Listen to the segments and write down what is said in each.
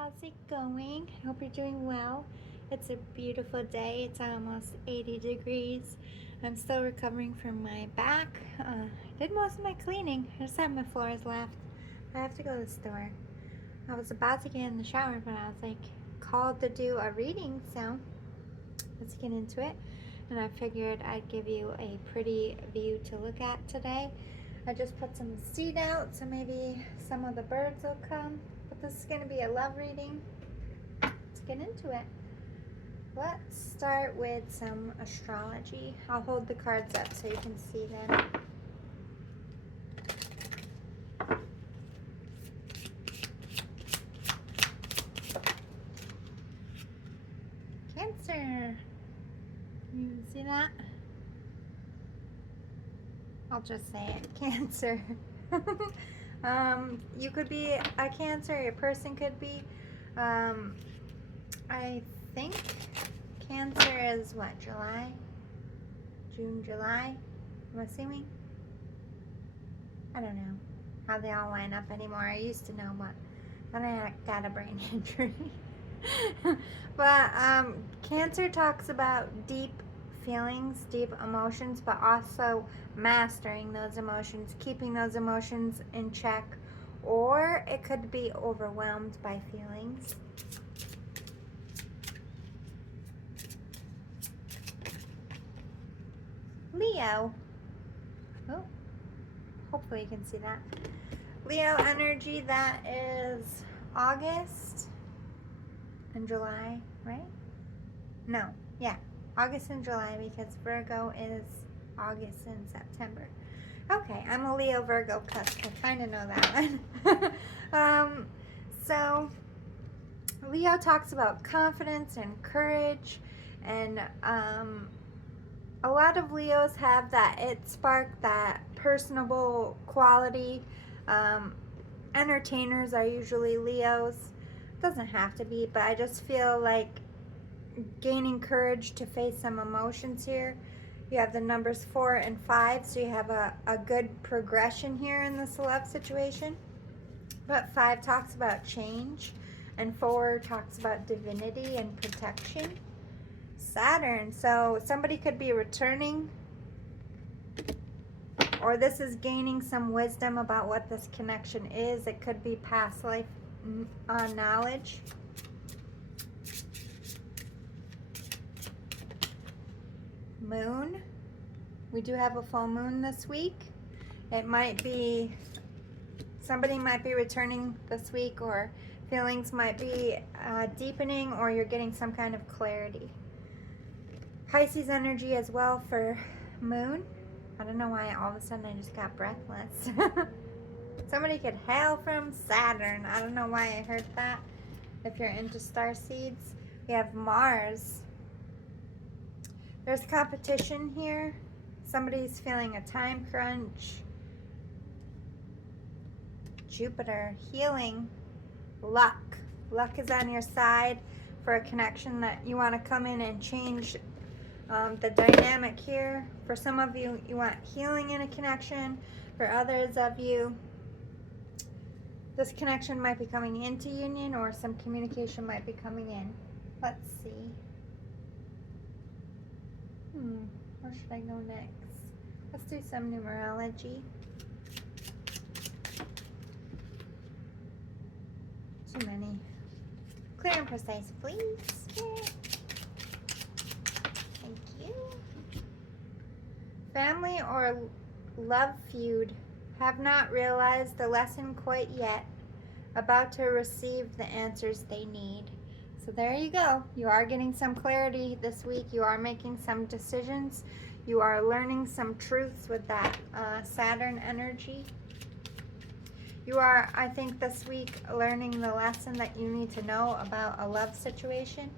how's it going? Hope you're doing well. It's a beautiful day. It's almost 80 degrees. I'm still recovering from my back. I did most of my cleaning. I just have my floors left. I have to go to the store. I was about to get in the shower, but I was like called to do a reading, so let's get into it. And I figured I'd give you a pretty view to look at today. I just put some seed out, so maybe some of the birds will come. But this is going to be a love reading. Let's get into it. Let's start with some astrology. I'll hold the cards up so you can see them. Cancer. You see that? I'll just say it. Cancer. You could be a Cancer. Your person could be. I think Cancer is what? July? June, July? I'm assuming. I don't know how they all line up anymore. I used to know, but then I got a brain injury. But Cancer talks about deep feelings, deep emotions, but also mastering those emotions, keeping those emotions in check, or it could be overwhelmed by feelings. Leo. Oh, hopefully you can see that. Leo energy, that is August and July, right? No, yeah, August and July, because Virgo is August and September. Okay, I'm a Leo Virgo cusp. I kind of know that one. So Leo talks about confidence and courage, and a lot of Leos have that it spark, that personable quality. Entertainers are usually Leos. Doesn't have to be, but I just feel like gaining courage to face some emotions here. You have the numbers 4 and 5, so you have a good progression here in this love situation. But 5 talks about change, and 4 talks about divinity and protection. Saturn, so somebody could be returning, or this is gaining some wisdom about what this connection is. It could be past life knowledge. Moon, we do have a full moon this week. It might be, somebody might be returning this week, or feelings might be deepening, or you're getting some kind of clarity. Pisces energy as well for moon. I don't know why all of a sudden I just got breathless. Somebody could hail from Saturn. I don't know why I heard that. If you're into star seeds, we have Mars. There's competition here. Somebody's feeling a time crunch. Jupiter, healing, luck. Luck is on your side for a connection that you want to come in and change the dynamic here. For some of you, you want healing in a connection. For others of you, this connection might be coming into union, or some communication might be coming in. Let's see. Where should I go next? Let's do some numerology. Too many. Clear and precise, please. Thank you. Family or love feud. Have not realized the lesson quite yet. About to receive the answers they need. So there you go. You are getting some clarity this week. You are making some decisions. You are learning some truths with that Saturn energy. You are, I think, this week learning the lesson that you need to know about a love situation.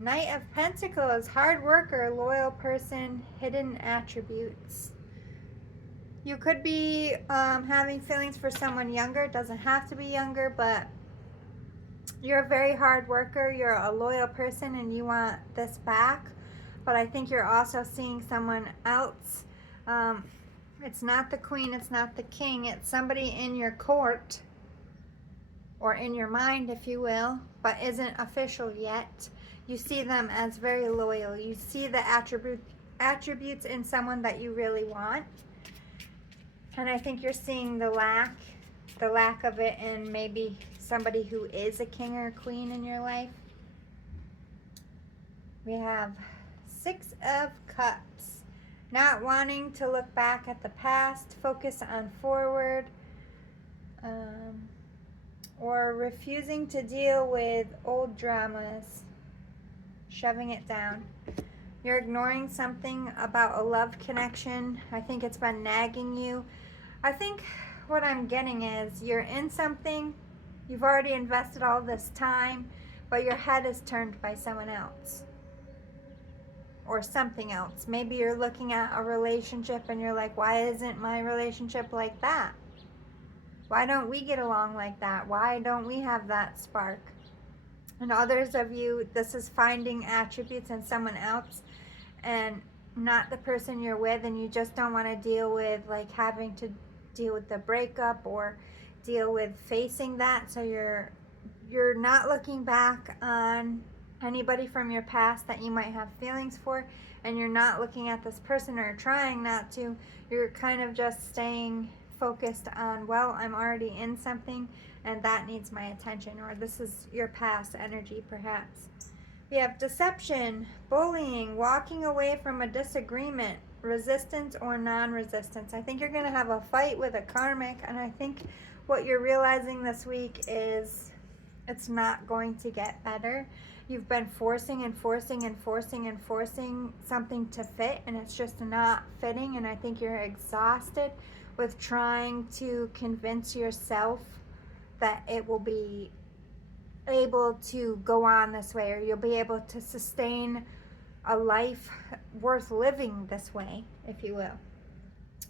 Knight of Pentacles, hard worker, loyal person, hidden attributes. You could be having feelings for someone younger. It doesn't have to be younger, but you're a very hard worker. You're a loyal person and you want this back. But I think you're also seeing someone else. It's not the queen, it's not the king. It's somebody in your court or in your mind, if you will, but isn't official yet. You see them as very loyal. You see the attributes in someone that you really want. And I think you're seeing the lack of it in maybe somebody who is a king or a queen in your life. We have 6 of Cups. Not wanting to look back at the past, focus on forward, or refusing to deal with old dramas, shoving it down. You're ignoring something about a love connection. I think it's been nagging you. I think what I'm getting is you're in something, you've already invested all this time, but your head is turned by someone else or something else. Maybe you're looking at a relationship and you're like, why isn't my relationship like that? Why don't we get along like that? Why don't we have that spark? And others of you, this is finding attributes in someone else and not the person you're with, and you just don't want to deal with like having to deal with the breakup or deal with facing that. So you're not looking back on anybody from your past that you might have feelings for, and you're not looking at this person or trying not to. You're kind of just staying focused on, well, I'm already in something and that needs my attention, or this is your past energy perhaps. We have deception, bullying, walking away from a disagreement, resistance or non-resistance. I think you're going to have a fight with a karmic, and I think what you're realizing this week is it's not going to get better. You've been forcing and forcing and forcing and forcing something to fit, and it's just not fitting, and I think you're exhausted with trying to convince yourself that it will be able to go on this way, or you'll be able to sustain a life worth living this way, if you will.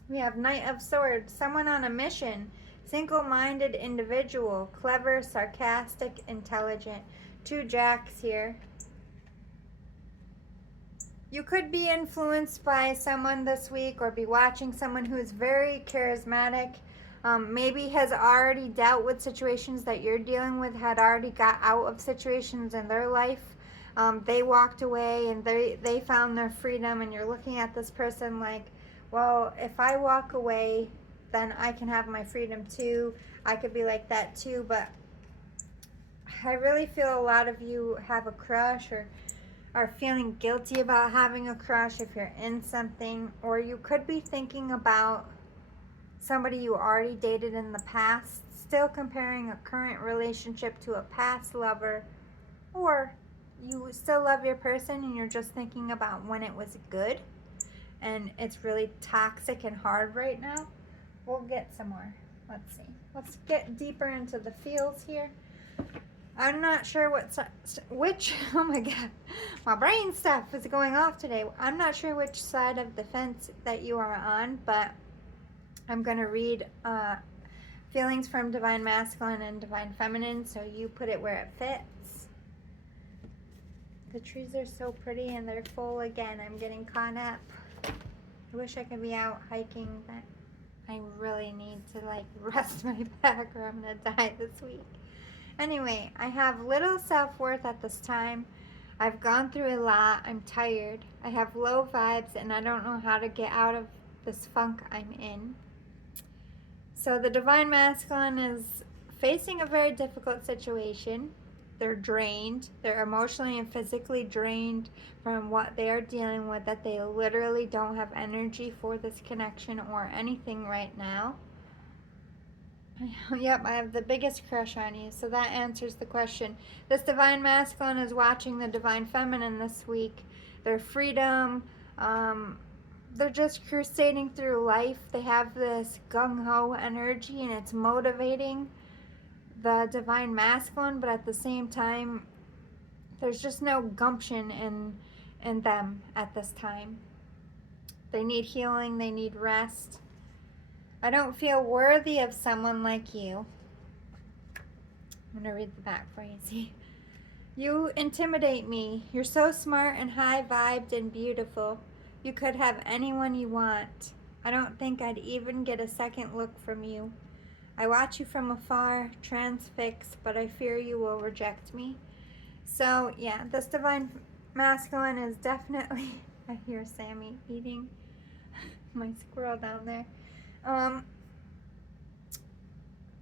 We have Knight of Swords, someone on a mission, single-minded individual, clever, sarcastic, intelligent. 2 jacks here. You could be influenced by someone this week or be watching someone who is very charismatic, maybe has already dealt with situations that you're dealing with, had already got out of situations in their life. They walked away and they found their freedom, and you're looking at this person like, well, if I walk away, then I can have my freedom too. I could be like that too, but I really feel a lot of you have a crush or are feeling guilty about having a crush if you're in something, or you could be thinking about somebody you already dated in the past, still comparing a current relationship to a past lover, or you still love your person and you're just thinking about when it was good and it's really toxic and hard right now. We'll get some more. Let's see. Let's get deeper into the feels here. I'm not sure which, oh my god, my brain stuff is going off today. I'm not sure which side of the fence that you are on, but I'm going to read feelings from Divine Masculine and Divine Feminine, so you put it where it fits. The trees are so pretty and they're full again. I'm getting caught up. I wish I could be out hiking, but I really need to like rest my back or I'm going to die this week. Anyway, I have little self-worth at this time. I've gone through a lot. I'm tired. I have low vibes and I don't know how to get out of this funk I'm in. So the Divine Masculine is facing a very difficult situation. They're drained. They're emotionally and physically drained from what they are dealing with, that they literally don't have energy for this connection or anything right now. Yep, I have the biggest crush on you, so that answers the question. This Divine Masculine is watching the Divine Feminine this week. Their freedom, they're just crusading through life. They have this gung-ho energy and it's motivating the Divine Masculine, but at the same time, there's just no gumption in them at this time. They need healing, they need rest. I don't feel worthy of someone like you. I'm going to read the back for you, see. You intimidate me. You're so smart and high-vibed and beautiful. You could have anyone you want. I don't think I'd even get a second look from you. I watch you from afar, transfixed, but I fear you will reject me. So, yeah, this divine masculine is definitely, I hear Sammy eating my squirrel down there.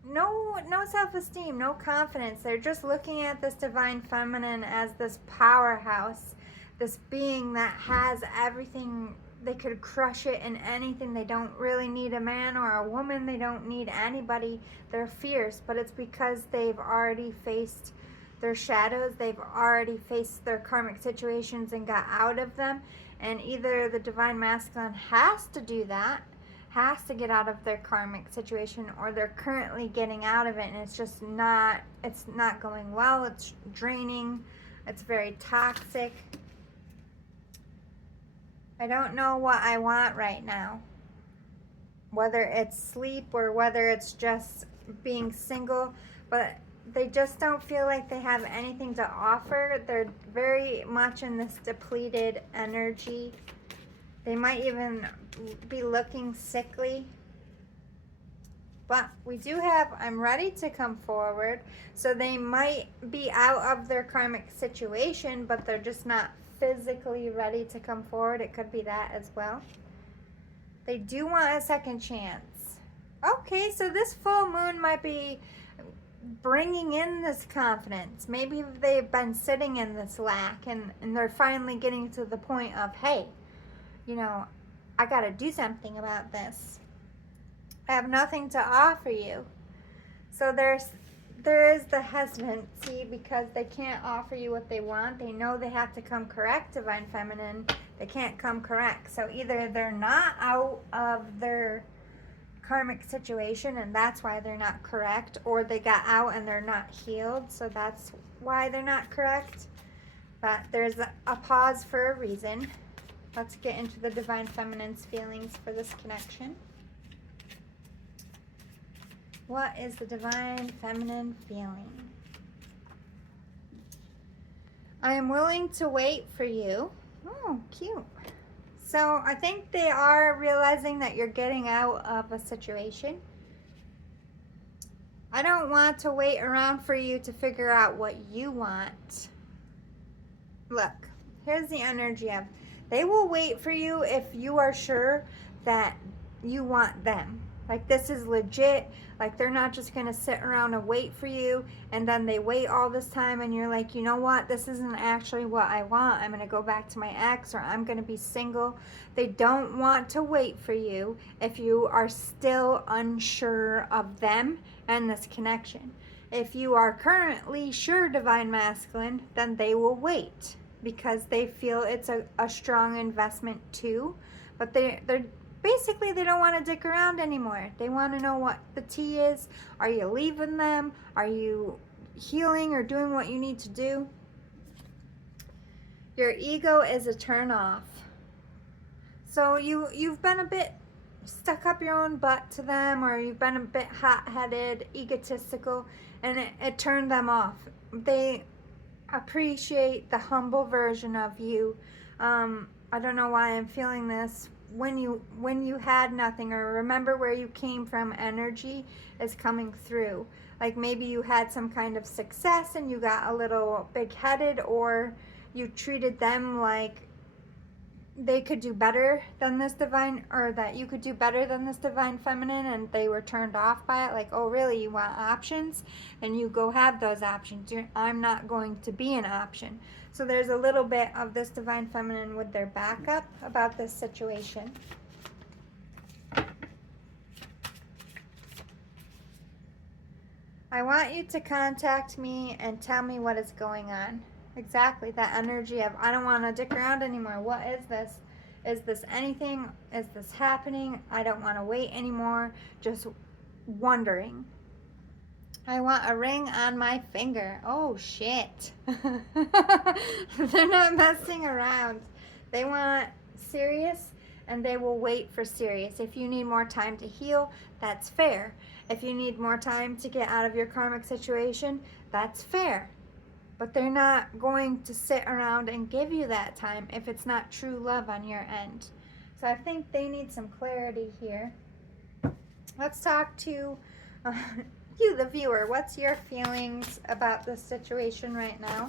No self-esteem, no confidence. They're just looking at this divine feminine as this powerhouse, this being that has everything. They could crush it in anything. They don't really need a man or a woman. They don't need anybody. They're fierce, but it's because they've already faced their shadows. They've already faced their karmic situations and got out of them. And either the divine masculine has to do that, has to get out of their karmic situation, or they're currently getting out of it and it's just not, it's not going well. It's draining. It's very toxic. I don't know what I want right now, whether it's sleep or whether it's just being single, but they just don't feel like they have anything to offer. They're very much in this depleted energy. They might even be looking sickly. But we do have, I'm ready to come forward. So they might be out of their karmic situation, but they're just not physically ready to come forward. It could be that as well. They do want a second chance. Okay, so this full moon might be bringing in this confidence. Maybe they've been sitting in this lack and they're finally getting to the point of, hey, you know, I got to do something about this. I have nothing to offer you. So there is the hesitancy because they can't offer you what they want. They know they have to come correct, divine feminine. They can't come correct. So either they're not out of their karmic situation and that's why they're not correct, or they got out and they're not healed, so that's why they're not correct. But there's a pause for a reason. Let's get into the divine feminine's feelings for this connection. What is the divine feminine feeling? I am willing to wait for you. Oh, cute. So I think they are realizing that you're getting out of a situation. I don't want to wait around for you to figure out what you want. Look, here's the energy of, they will wait for you if you are sure that you want them. Like this is legit. Like they're not just going to sit around and wait for you and then they wait all this time and you're like, you know what, this isn't actually what I want. I'm going to go back to my ex, or I'm going to be single. They don't want to wait for you if you are still unsure of them and this connection. If you are currently sure, divine masculine, then they will wait because they feel it's a strong investment too. But they're basically, they don't want to dick around anymore. They want to know what the tea is. Are you leaving them? Are you healing or doing what you need to do? Your ego is a turn off. So you've been a bit stuck up your own butt to them, or you've been a bit hot-headed, egotistical, and it turned them off. They appreciate the humble version of you. I don't know why I'm feeling this. When you had nothing, or remember where you came from, energy is coming through. Like maybe you had some kind of success and you got a little big-headed, or you treated them like they could do better than this divine, or that you could do better than this divine feminine, and they were turned off by it. Like, oh really, you want options? And you go have those options. I'm not going to be an option. So there's a little bit of this divine feminine with their backup about this situation. I want you to contact me and tell me what is going on. Exactly, that energy of, I don't want to dick around anymore. What is this? Is this anything? Is this happening? I don't want to wait anymore. Just wondering. I want a ring on my finger. Oh, shit. They're not messing around. They want serious, and they will wait for serious. If you need more time to heal, that's fair. If you need more time to get out of your karmic situation, that's fair. But they're not going to sit around and give you that time if it's not true love on your end. So I think they need some clarity here. Let's talk to You, the viewer, what's your feelings about this situation right now?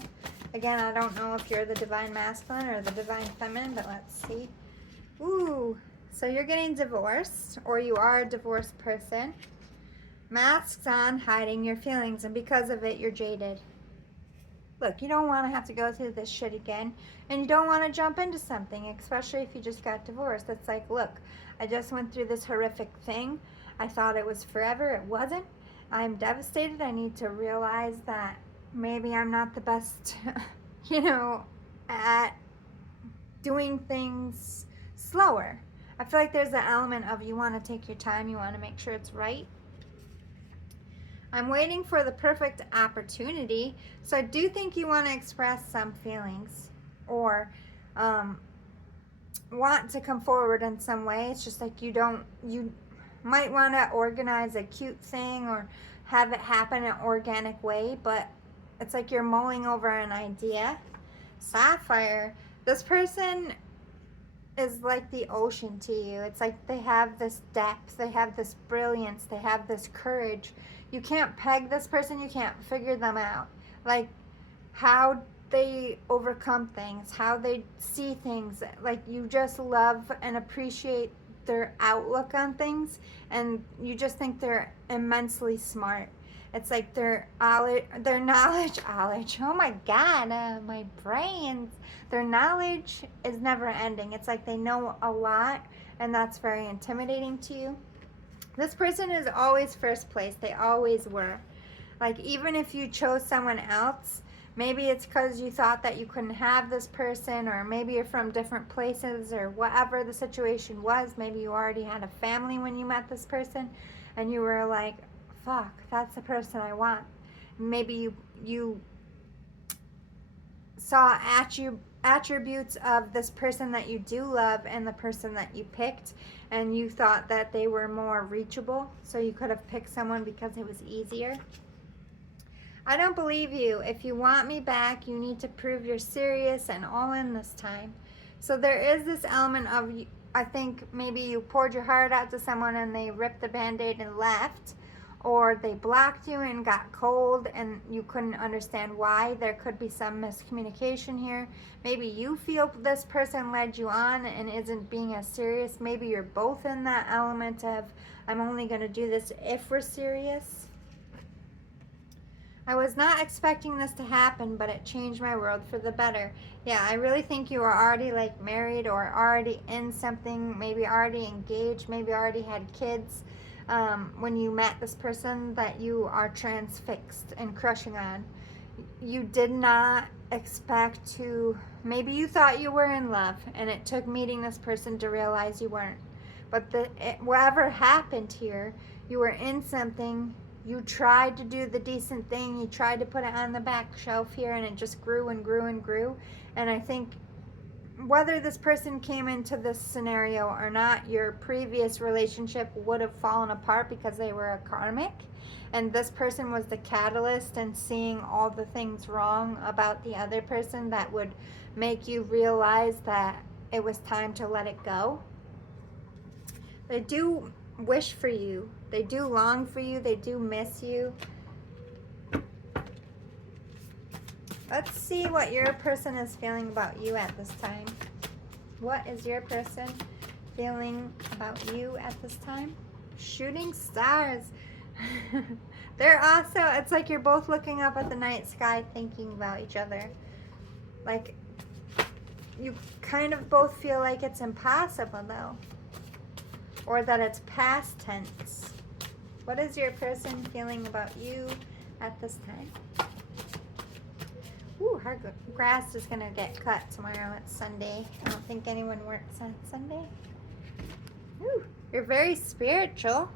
Again, I don't know if you're the divine masculine or the divine feminine, but let's see. Ooh, so you're getting divorced, or you are a divorced person. Masks on, hiding your feelings, and because of it, you're jaded. Look, you don't want to have to go through this shit again, and you don't want to jump into something, especially if you just got divorced. It's like, look, I just went through this horrific thing. I thought it was forever. It wasn't. I'm devastated. I need to realize that maybe I'm not the best, at doing things slower. I feel like there's an element of you want to take your time. You want to make sure it's right. I'm waiting for the perfect opportunity. So I do think you want to express some feelings or want to come forward in some way. It's just like you might want to organize a cute thing or have it happen in an organic way, but it's like you're mulling over an idea. Sapphire, this person is like the ocean to you. It's like they have this depth, they have this brilliance, they have this courage. You can't peg this person, you can't figure them out. Like how they overcome things, how they see things. Like you just love and appreciate their outlook on things, and you just think they're immensely smart. It's like their knowledge, oh my God, my brains. Their knowledge is never ending. It's like they know a lot, and that's very intimidating to you. This person is always first place. They always were. Like even if you chose someone else, maybe it's because you thought that you couldn't have this person, or maybe you're from different places, or whatever the situation was. Maybe you already had a family when you met this person, and you were like, fuck, that's the person I want. Maybe you saw attributes of this person that you do love and the person that you picked, and you thought that they were more reachable, so you could have picked someone because it was easier. I don't believe you. If you want me back, you need to prove you're serious and all in this time. So there is this element of, I think maybe you poured your heart out to someone and they ripped the band-aid and left, or they blocked you and got cold and you couldn't understand why. There could be some miscommunication here. Maybe you feel this person led you on and isn't being as serious. Maybe you're both in that element of, I'm only going to do this if we're serious. I was not expecting this to happen, but it changed my world for the better. Yeah, I really think you are already like married or already in something, maybe already engaged, maybe already had kids. When you met this person that you are transfixed and crushing on. You did not expect to, maybe you thought you were in love, and it took meeting this person to realize you weren't. But whatever happened here, you were in something, you tried to do the decent thing, you tried to put it on the back shelf here, and it just grew and grew and grew. And I think whether this person came into this scenario or not, your previous relationship would have fallen apart because they were a karmic, and this person was the catalyst in seeing all the things wrong about the other person that would make you realize that it was time to let it go. They do wish for you. They do long for you. They do miss you. Let's see what your person is feeling about you at this time. What is your person feeling about you at this time? Shooting stars. They're also, it's like you're both looking up at the night sky thinking about each other. Like, you kind of both feel like it's impossible though. Or that it's past tense. What is your person feeling about you at this time? Ooh, her grass is going to get cut tomorrow. It's Sunday. I don't think anyone works on Sunday. Ooh, you're very spiritual.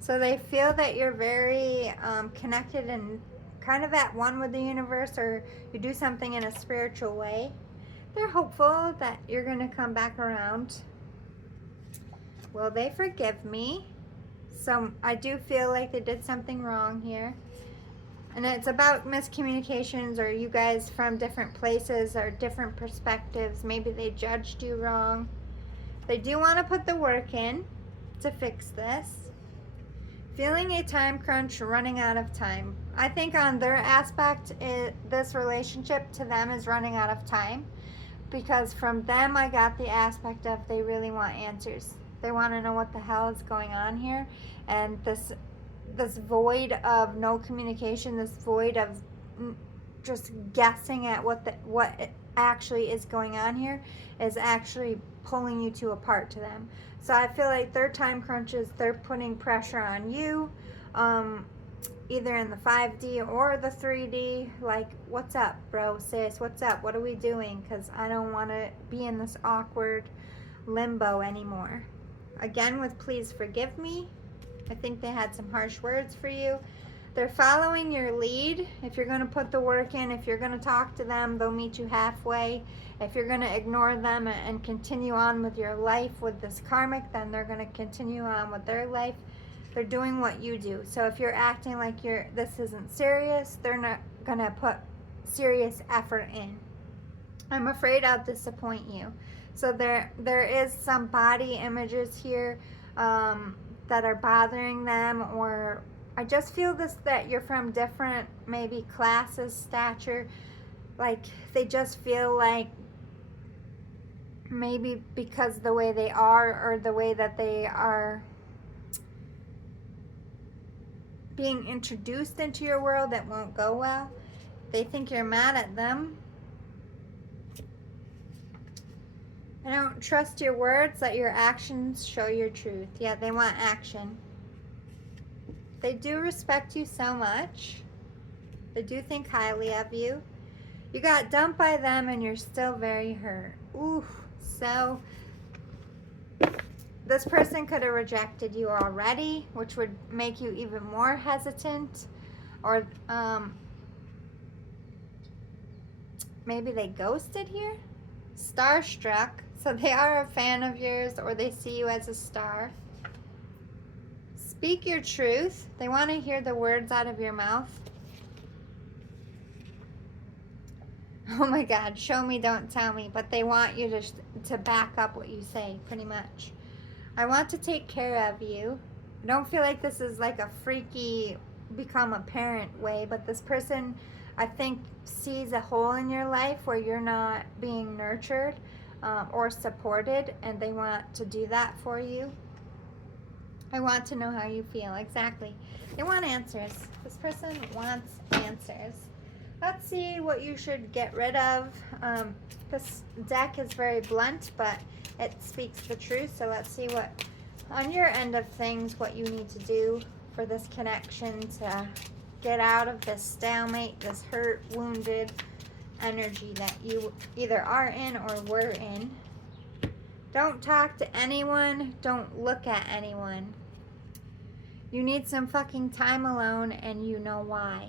So they feel that you're very connected and kind of at one with the universe, or you do something in a spiritual way. They're hopeful that you're going to come back around. Will they forgive me? So I do feel like they did something wrong here. And it's about miscommunications, or you guys from different places or different perspectives. Maybe they judged you wrong. They do want to put the work in to fix this. Feeling a time crunch, running out of time. I think on their aspect, this relationship to them is running out of time, because from them I got the aspect of they really want answers. They want to know what the hell is going on here, and this void of no communication, this void of just guessing at what actually is going on here is actually pulling you two apart to them. So I feel like their time crunches, they're putting pressure on you, either in the 5D or the 3D. Like, what's up, bro, sis? What's up? What are we doing? Because I don't want to be in this awkward limbo anymore. Again, with please forgive me. I think they had some harsh words for you. They're following your lead. If you're going to put the work in, if you're going to talk to them, they'll meet you halfway. If you're going to ignore them and continue on with your life with this karmic, then they're going to continue on with their life. They're doing what you do. So if you're acting like this isn't serious, they're not going to put serious effort in. I'm afraid I'll disappoint you. So there is some body images here that are bothering them, or I just feel that you're from different maybe classes, stature. Like, they just feel like maybe because the way they are, or the way that they are being introduced into your world, it won't go well. They think you're mad at them. I don't trust your words, let your actions show your truth. Yeah, they want action. They do respect you so much. They do think highly of you. You got dumped by them and you're still very hurt. Ooh, so this person could have rejected you already, which would make you even more hesitant. Or maybe they ghosted here. Starstruck. So they are a fan of yours, or they see you as a star. Speak your truth. They want to hear the words out of your mouth. Oh my God, show me, don't tell me. But they want you to back up what you say, pretty much. I want to take care of you. I don't feel like this is like a freaky become a parent way, but this person, I think, sees a hole in your life where you're not being nurtured or supported, and they want to do that for you. I want to know how you feel. Exactly. They want answers. This person wants answers. Let's see what you should get rid of. This deck is very blunt, but it speaks the truth. So let's see what, on your end of things, what you need to do for this connection to get out of this stalemate, this hurt, wounded energy that you either are in or were in. Don't talk to anyone. Don't look at anyone. You need some fucking time alone, and you know why.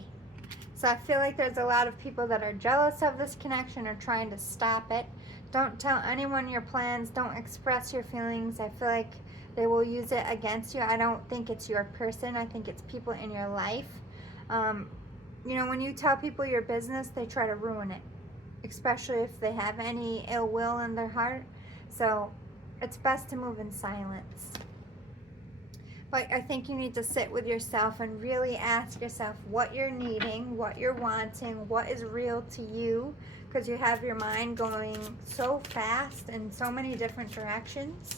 So I feel like there's a lot of people that are jealous of this connection or trying to stop it. Don't tell anyone your plans. Don't express your feelings. I feel like they will use it against you. I don't think it's your person. I think it's people in your life. You know, when you tell people your business, they try to ruin it, especially if they have any ill will in their heart. So it's best to move in silence. But I think you need to sit with yourself and really ask yourself what you're needing, what you're wanting, what is real to you, because you have your mind going so fast in so many different directions.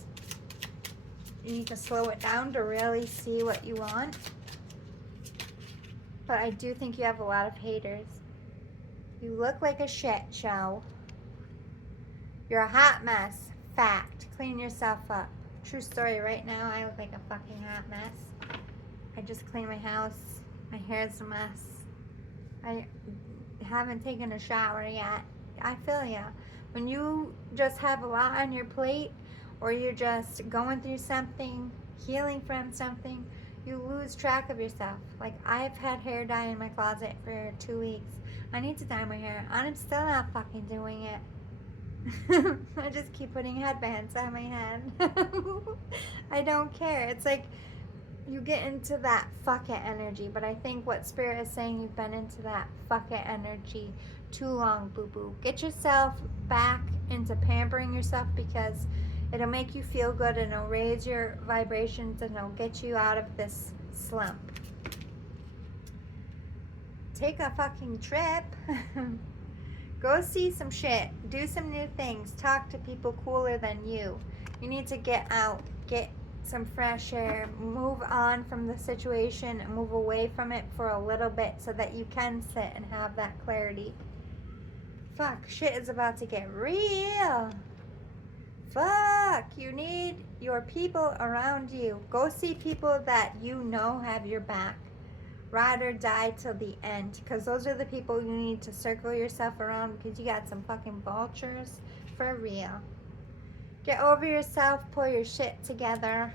You need to slow it down to really see what you want. But I do think you have a lot of haters. You look like a shit show. You're a hot mess. Fact. Clean yourself up. True story. Right now, I look like a fucking hot mess. I just cleaned my house. My hair's a mess. I haven't taken a shower yet. I feel ya. When you just have a lot on your plate, or you're just going through something, healing from something, you lose track of yourself. Like, I've had hair dye in my closet for 2 weeks. I need to dye my hair. I'm still not fucking doing it. I just keep putting headbands on my head. I don't care. It's like you get into that fuck it energy, but I think what Spirit is saying, you've been into that fuck it energy too long, boo-boo. Get yourself back into pampering yourself, because it'll make you feel good, and it'll raise your vibrations, and it'll get you out of this slump. Take a fucking trip. Go see some shit. Do some new things. Talk to people cooler than you. You need to get out. Get some fresh air. Move on from the situation and move away from it for a little bit so that you can sit and have that clarity. Fuck, shit is about to get real. Fuck, you need your people around you. Go see people that you know have your back. Ride or die till the end, because those are the people you need to circle yourself around, because you got some fucking vultures for real. Get over yourself, pull your shit together.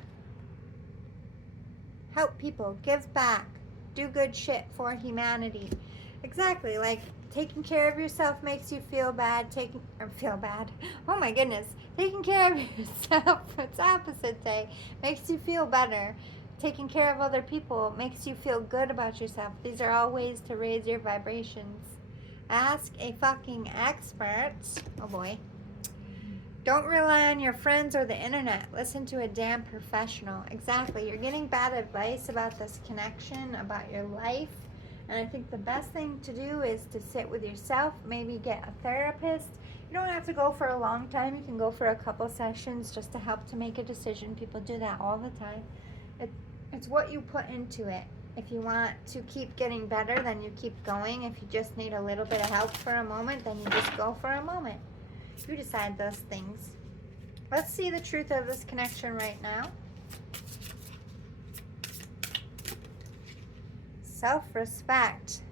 Help people, give back, do good shit for humanity. Exactly, like taking care of yourself makes you feel bad. Oh my goodness. Taking care of yourself, it's opposite day, makes you feel better. Taking care of other people makes you feel good about yourself. These are all ways to raise your vibrations. Ask a fucking expert. Oh boy. Don't rely on your friends or the internet. Listen to a damn professional. Exactly. You're getting bad advice about this connection, about your life. And I think the best thing to do is to sit with yourself, maybe get a therapist. You don't have to go for a long time. You can go for a couple sessions just to help to make a decision. People do that all the time. It's what you put into it. If you want to keep getting better, then you keep going. If you just need a little bit of help for a moment, then you just go for a moment. You decide those things. Let's see the truth of this connection right now. Self-respect.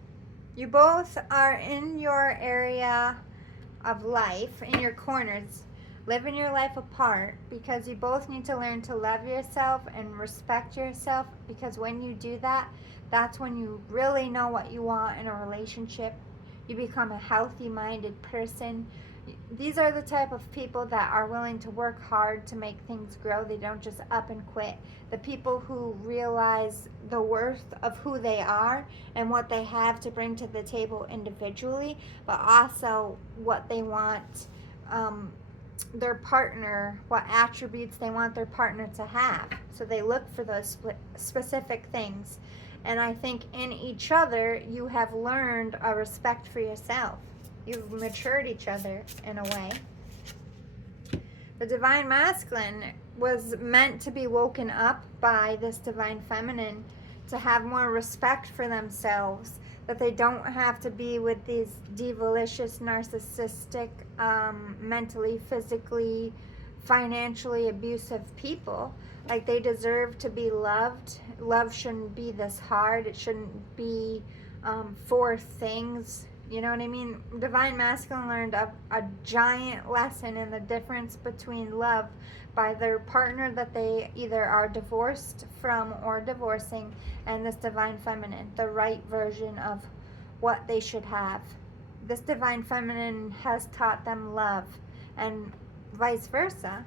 You both are in your area of life, in your corners, living your life apart, because you both need to learn to love yourself and respect yourself, because when you do that, that's when you really know what you want in a relationship. You become a healthy-minded person. These are the type of people that are willing to work hard to make things grow. They don't just up and quit. The people who realize the worth of who they are and what they have to bring to the table individually, but also what they want their partner, what attributes they want their partner to have. So they look for those specific things. And I think in each other, you have learned a respect for yourself. You've matured each other in a way. The divine masculine was meant to be woken up by this divine feminine to have more respect for themselves, that they don't have to be with these devilicious, narcissistic, mentally, physically, financially abusive people. Like, they deserve to be loved. Love shouldn't be this hard. It shouldn't be for things. You know what I mean? Divine Masculine learned a giant lesson in the difference between love by their partner that they either are divorced from or divorcing, and this Divine Feminine, the right version of what they should have. This Divine Feminine has taught them love, and vice versa.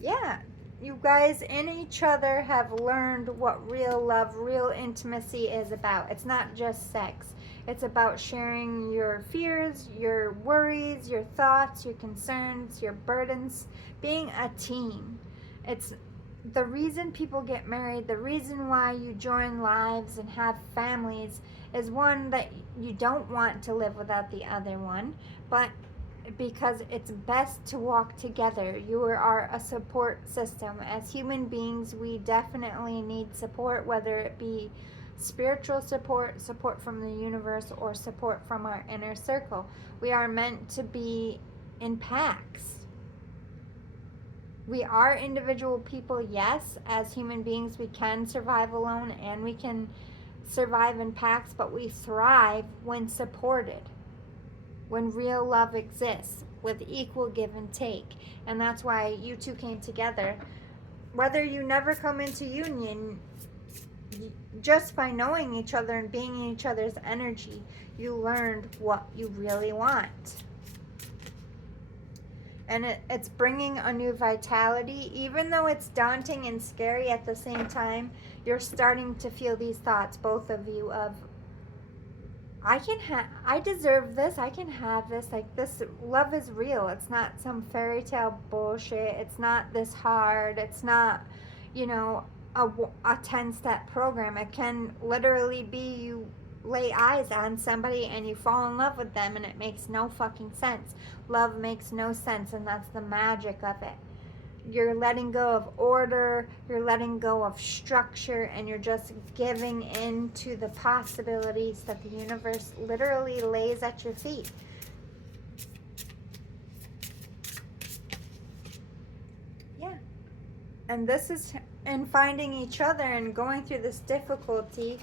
Yeah. You guys in each other have learned what real love, real intimacy is about. It's not just sex. It's about sharing your fears, your worries, your thoughts, your concerns, your burdens, being a team. It's the reason people get married, the reason why you join lives and have families is one, that you don't want to live without the other one, but because it's best to walk together. You are a support system. As human beings, we definitely need support, whether it be spiritual support, support from the universe, or support from our inner circle. We are meant to be in packs. We are individual people, yes. As human beings, we can survive alone and we can survive in packs, but we thrive when supported. When real love exists with equal give and take. And that's why you two came together. Whether you never come into union, just by knowing each other and being in each other's energy, you learned what you really want. And it's bringing a new vitality. Even though it's daunting and scary at the same time, you're starting to feel these thoughts, both of you, of, I deserve this, I can have this, like, this love is real. It's not some fairy tale bullshit. It's not this hard. It's not, a 10-step program. It can literally be you lay eyes on somebody and you fall in love with them, and it makes no fucking sense. Love makes no sense, and that's the magic of it. You're letting go of order, you're letting go of structure, and you're just giving in to the possibilities that the universe literally lays at your feet. Yeah. And this is in finding each other and going through this difficulty.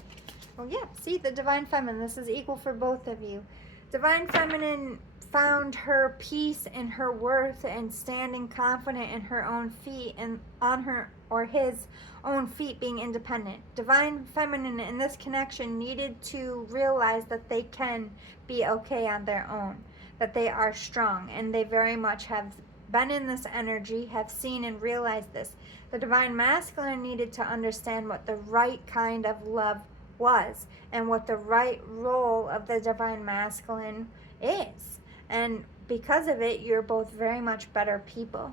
Well, yeah, see, the Divine Feminine, this is equal for both of you. Divine Feminine found her peace and her worth and standing confident in her own feet and on her or his own feet, being independent. Divine Feminine in this connection needed to realize that they can be okay on their own, that they are strong, and they very much have been in this energy, have seen and realized this. The Divine Masculine needed to understand what the right kind of love was and what the right role of the Divine Masculine is. And because of it, you're both very much better people.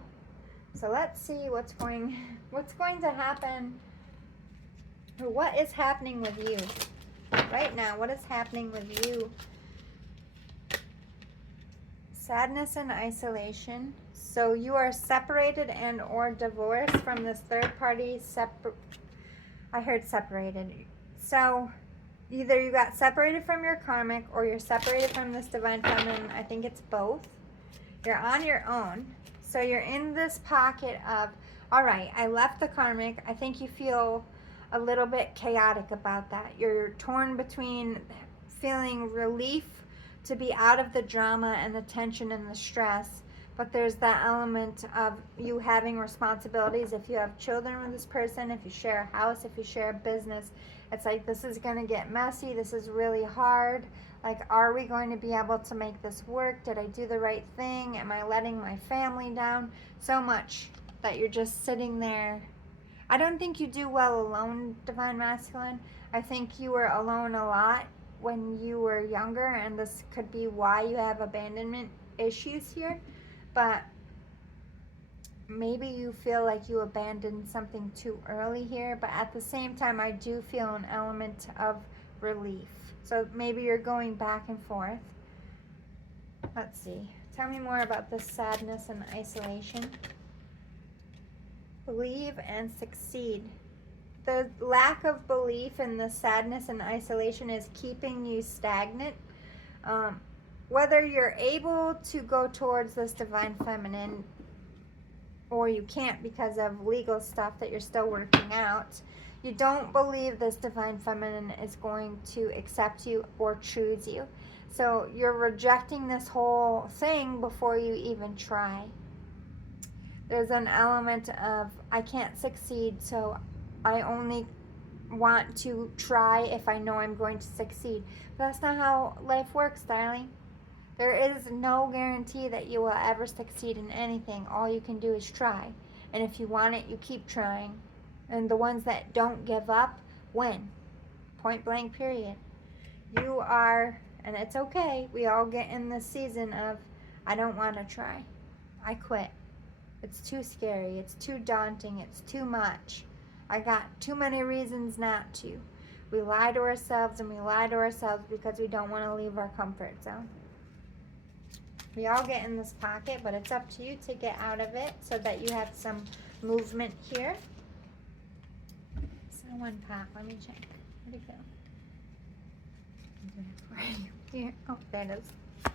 So let's see what's going to happen. What is happening with you right now? What is happening with you? Sadness and isolation. So you are separated and or divorced from this third party. I heard separated. So either you got separated from your karmic or you're separated from this Divine Feminine. I think it's both. You're on your own. So you're in this pocket of, all right, I left the karmic. I think you feel a little bit chaotic about that. You're torn between feeling relief to be out of the drama and the tension and the stress. But there's that element of you having responsibilities. If you have children with this person, if you share a house, if you share a business, it's like, this is going to get messy. This is really hard. Like, are we going to be able to make this work? Did I do the right thing? Am I letting my family down? So much that you're just sitting there. I don't think you do well alone, Divine Masculine. I think you were alone a lot when you were younger, and this could be why you have abandonment issues here. But maybe you feel like you abandoned something too early here, but at the same time, I do feel an element of relief. So maybe you're going back and forth. Let's see. Tell me more about this sadness and isolation. Believe and succeed. The lack of belief in the sadness and isolation is keeping you stagnant. Whether you're able to go towards this Divine Feminine or you can't because of legal stuff that you're still working out, you don't believe this Divine Feminine is going to accept you or choose you. So you're rejecting this whole thing before you even try. There's an element of, I can't succeed, so I only want to try if I know I'm going to succeed. But that's not how life works, darling. There is no guarantee that you will ever succeed in anything. All you can do is try. And if you want it, you keep trying. And the ones that don't give up win. Point blank, period. You are, and it's okay, we all get in this season of, I don't want to try. I quit. It's too scary. It's too daunting. It's too much. I got too many reasons not to. We lie to ourselves and we lie to ourselves because we don't want to leave our comfort zone. We all get in this pocket, but it's up to you to get out of it so that you have some movement here. So one pop, let me check. Where'd it go? Where are you? Here. Oh, there it is.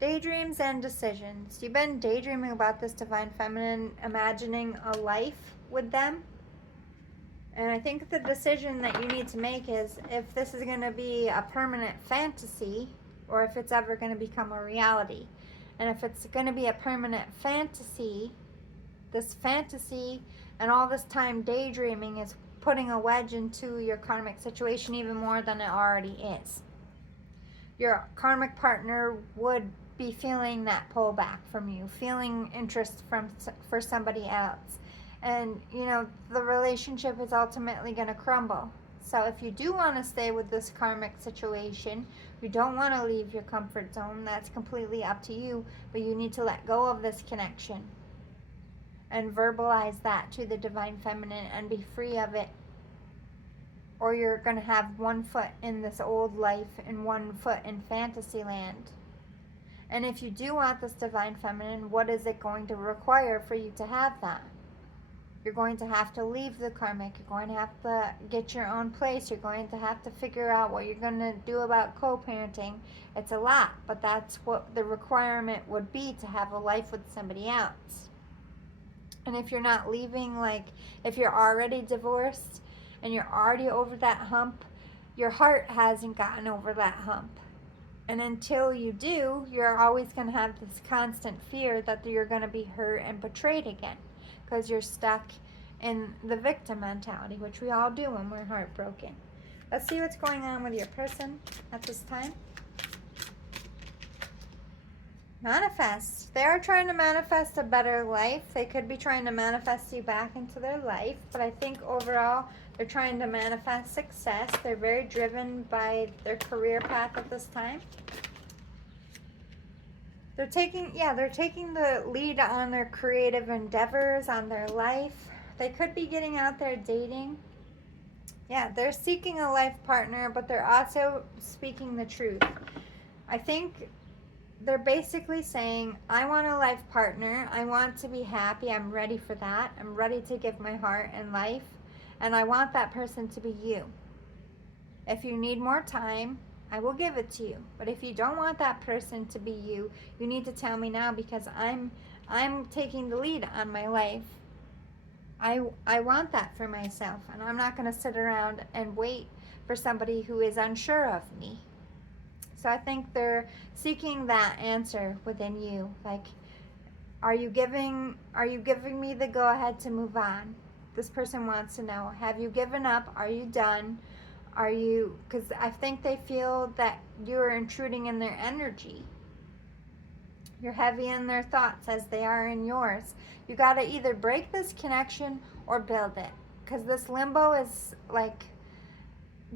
Daydreams and decisions. You've been daydreaming about this Divine Feminine, imagining a life with them. And I think the decision that you need to make is if this is going to be a permanent fantasy or if it's ever going to become a reality. And if it's going to be a permanent fantasy, this fantasy and all this time daydreaming is putting a wedge into your karmic situation even more than it already is. Your karmic partner would be feeling that pullback from you, feeling interest for somebody else. And, you know, the relationship is ultimately going to crumble. So if you do want to stay with this karmic situation, you don't want to leave your comfort zone, that's completely up to you, but you need to let go of this connection. and verbalize that to the Divine Feminine and be free of it, or you're going to have one foot in this old life and one foot in fantasy land. And if you do want this Divine Feminine, what is it going to require for you to have that? You're going to have to leave the karmic. You're going to have to get your own place. You're going to have to figure out what you're going to do about co-parenting. It's a lot, but that's what the requirement would be to have a life with somebody else. And if you're not leaving, like if you're already divorced and you're already over that hump, your heart hasn't gotten over that hump. And until you do, you're always going to have this constant fear that you're going to be hurt and betrayed again, because you're stuck in the victim mentality, which we all do when we're heartbroken. Let's see what's going on with your person at this time. Manifest. They're trying to manifest a better life. They could be trying to manifest you back into their life, but I think overall they're trying to manifest success. They're very driven by their career path at this time. They're taking the lead on their creative endeavors, on their life. They could be getting out there dating. Yeah, they're seeking a life partner, but they're also speaking the truth. I think they're basically saying, I want a life partner. I want to be happy. I'm ready for that. I'm ready to give my heart and life. And I want that person to be you. If you need more time, I will give it to you. But if you don't want that person to be you, you need to tell me now, because I'm taking the lead on my life. I want that for myself, and I'm not going to sit around and wait for somebody who is unsure of me. So I think they're seeking that answer within you. Like, are you giving me the go ahead to move on? This person wants to know, have you given up? Are you done? Are you, because I think they feel that you're intruding in their energy. You're heavy in their thoughts as they are in yours. You got to either break this connection or build it, because this limbo is like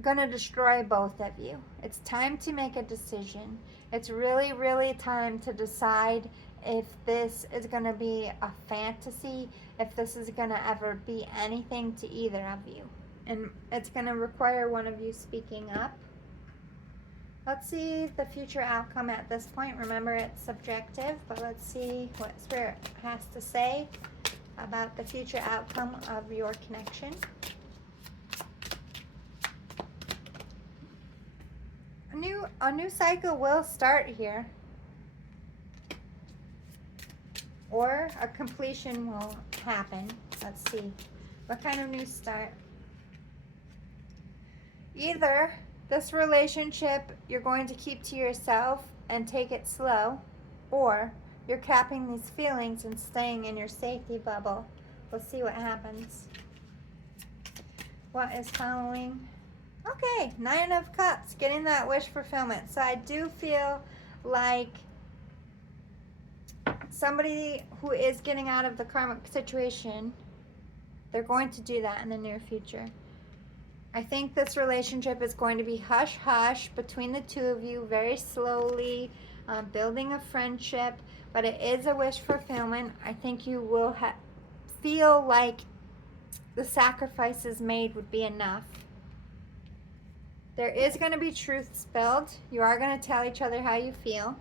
going to destroy both of you. It's time to make a decision. It's really, really time to decide if this is going to be a fantasy, if this is going to ever be anything to either of you. And it's going to require one of you speaking up. Let's see the future outcome at this point. Remember, it's subjective, but let's see what Spirit has to say about the future outcome of your connection. A new cycle will start here, or a completion will happen. Let's see what kind of new start. Either this relationship you're going to keep to yourself and take it slow, or you're capping these feelings and staying in your safety bubble. We'll see what happens. What is following? Okay, 9 of Cups, getting that wish fulfillment. So I do feel like somebody who is getting out of the karmic situation, they're going to do that in the near future. I think this relationship is going to be hush-hush between the two of you, very slowly, building a friendship, but it is a wish fulfillment. I think you will feel like the sacrifices made would be enough. There is going to be truth spilled. You are going to tell each other how you feel.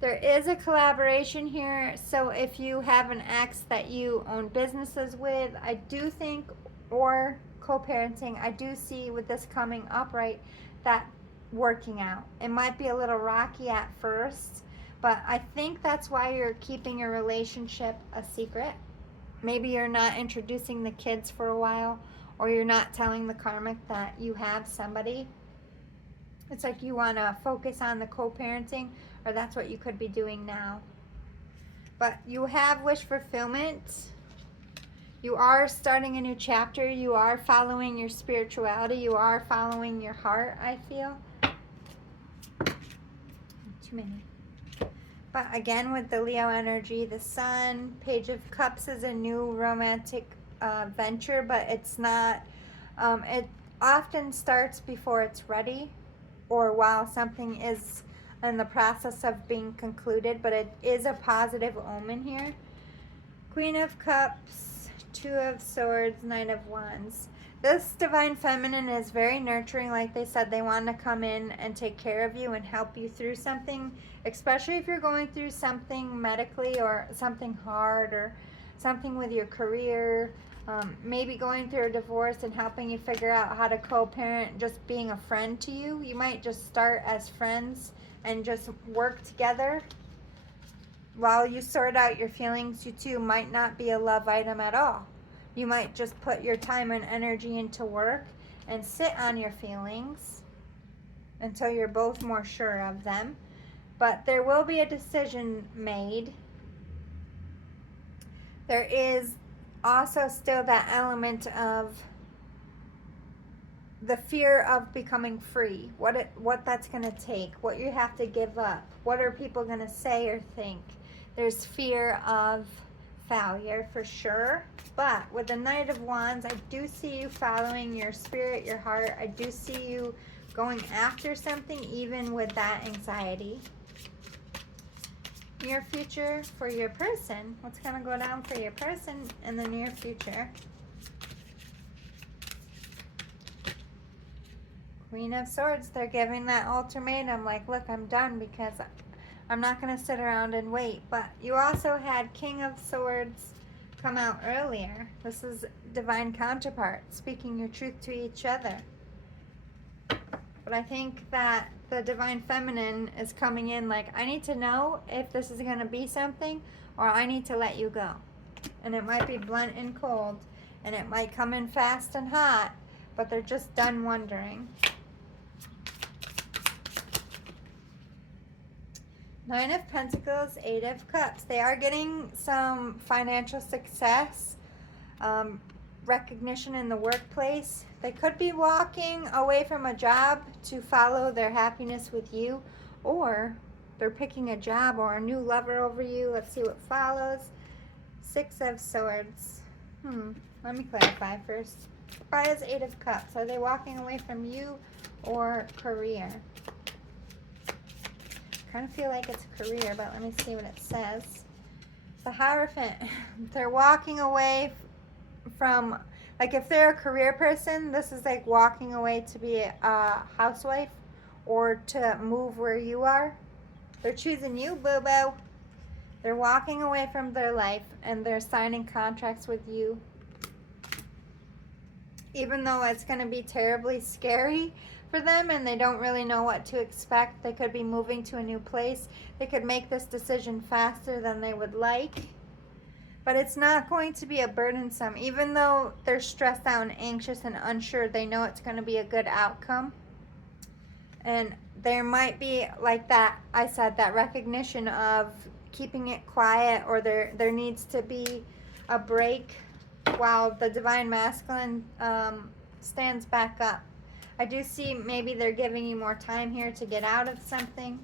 There is a collaboration here, so if you have an ex that you own businesses with, I do think, or co-parenting, I do see with this coming upright that working out. It might be a little rocky at first, but I think that's why you're keeping your relationship a secret. Maybe you're not introducing the kids for a while, or you're not telling the karmic that you have somebody. It's like you want to focus on the co-parenting, or that's what you could be doing now. But you have wish fulfillment. You are starting a new chapter. You are following your spirituality. You are following your heart, I feel. Too many. But again, with the Leo energy, the Sun, Page of Cups is a new romantic venture, but it's not, it often starts before it's ready, or while something is in the process of being concluded, but it is a positive omen here. Queen of Cups, Two of Swords, Knight of Wands. This Divine Feminine is very nurturing. Like they said, they want to come in and take care of you and help you through something, especially if you're going through something medically or something hard or something with your career. Maybe going through a divorce and helping you figure out how to co-parent, just being a friend to you. You might just start as friends and just work together. While you sort out your feelings, you two might not be a love item at all. You might just put your time and energy into work and sit on your feelings until you're both more sure of them. But there will be a decision made. There is also still that element of the fear of becoming free, what that's going to take, what you have to give up, what are people going to say or think. There's fear of failure for sure, but with the Knight of Wands, I do see you following your spirit, your heart. I do see you going after something even with that anxiety. Your future for your person. What's going to go down for your person in the near future? Queen of Swords, they're giving that ultimatum, like, look, I'm done because I'm not going to sit around and wait. But you also had King of Swords come out earlier. This is divine counterpart, speaking your truth to each other. But I think that the Divine Feminine is coming in like, I need to know if this is going to be something or I need to let you go. And it might be blunt and cold, and it might come in fast and hot, but they're just done wondering. Nine of Pentacles, Eight of Cups. They are getting some financial success, recognition in the workplace. They could be walking away from a job to follow their happiness with you, or they're picking a job or a new lover over you. Let's see what follows. Six of Swords. Let me clarify first. Why is Eight of Cups? Are they walking away from you or career? Kind of feel like it's career, but let me see what it says. The Hierophant. They're walking away from, like, if they're a career person, this is like walking away to be a housewife or to move where you are. They're choosing you, boo-boo. They're walking away from their life and they're signing contracts with you. Even though it's going to be terribly scary for them and they don't really know what to expect. They could be moving to a new place. They could make this decision faster than they would like. But it's not going to be a burdensome. Even though they're stressed out and anxious and unsure, they know it's going to be a good outcome. And there might be, like that, I said, that recognition of keeping it quiet, or there needs to be a break while the Divine Masculine stands back up. I do see maybe they're giving you more time here to get out of something,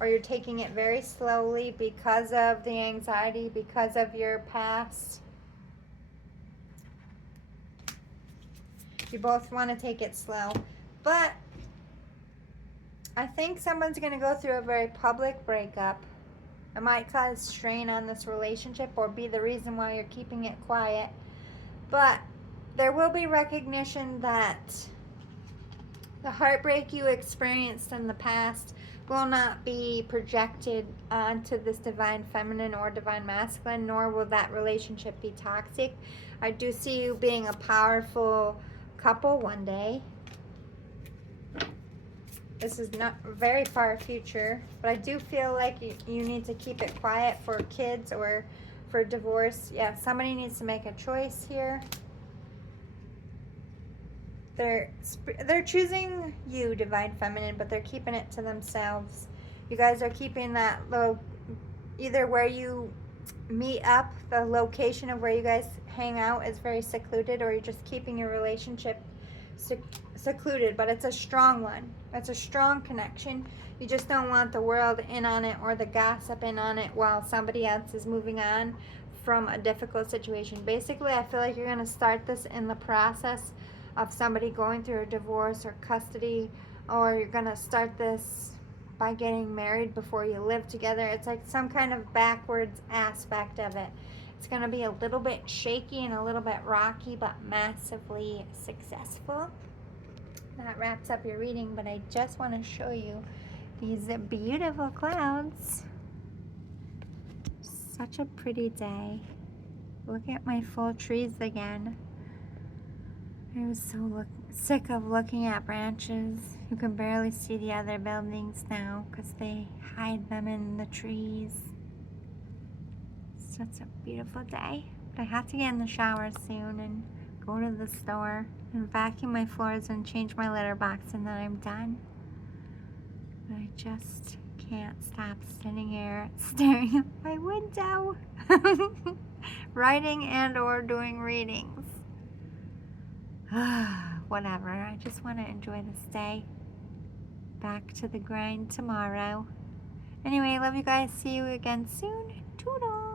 or you're taking it very slowly because of the anxiety, because of your past. You both want to take it slow, but I think someone's going to go through a very public breakup. It might cause strain on this relationship or be the reason why you're keeping it quiet, but there will be recognition that the heartbreak you experienced in the past will not be projected onto this Divine Feminine or Divine Masculine, nor will that relationship be toxic. I do see you being a powerful couple one day. This is not very far future, but I do feel like you need to keep it quiet for kids or for divorce. Yeah, somebody needs to make a choice here. They're choosing you, Divine Feminine, but they're keeping it to themselves. You guys are keeping that low, either where you meet up, the location of where you guys hang out is very secluded, or you're just keeping your relationship secluded, but it's a strong one. It's a strong connection. You just don't want the world in on it or the gossip in on it while somebody else is moving on from a difficult situation. Basically, I feel like you're going to start this in the process of somebody going through a divorce or custody, or you're going to start this by getting married before you live together. It's like some kind of backwards aspect of it. It's going to be a little bit shaky and a little bit rocky, but massively successful. That wraps up your reading, but I just want to show you these beautiful clouds. Such a pretty day. Look at my full trees again. I was so sick of looking at branches. You can barely see the other buildings now because they hide them in the trees. Such a beautiful day. But I have to get in the shower soon and go to the store and vacuum my floors and change my litter box, and then I'm done. But I just can't stop sitting here staring at my window, writing and or doing readings. Whatever, I just want to enjoy this day. Back to the grind tomorrow. Anyway, love you guys. See you again soon. Toodles.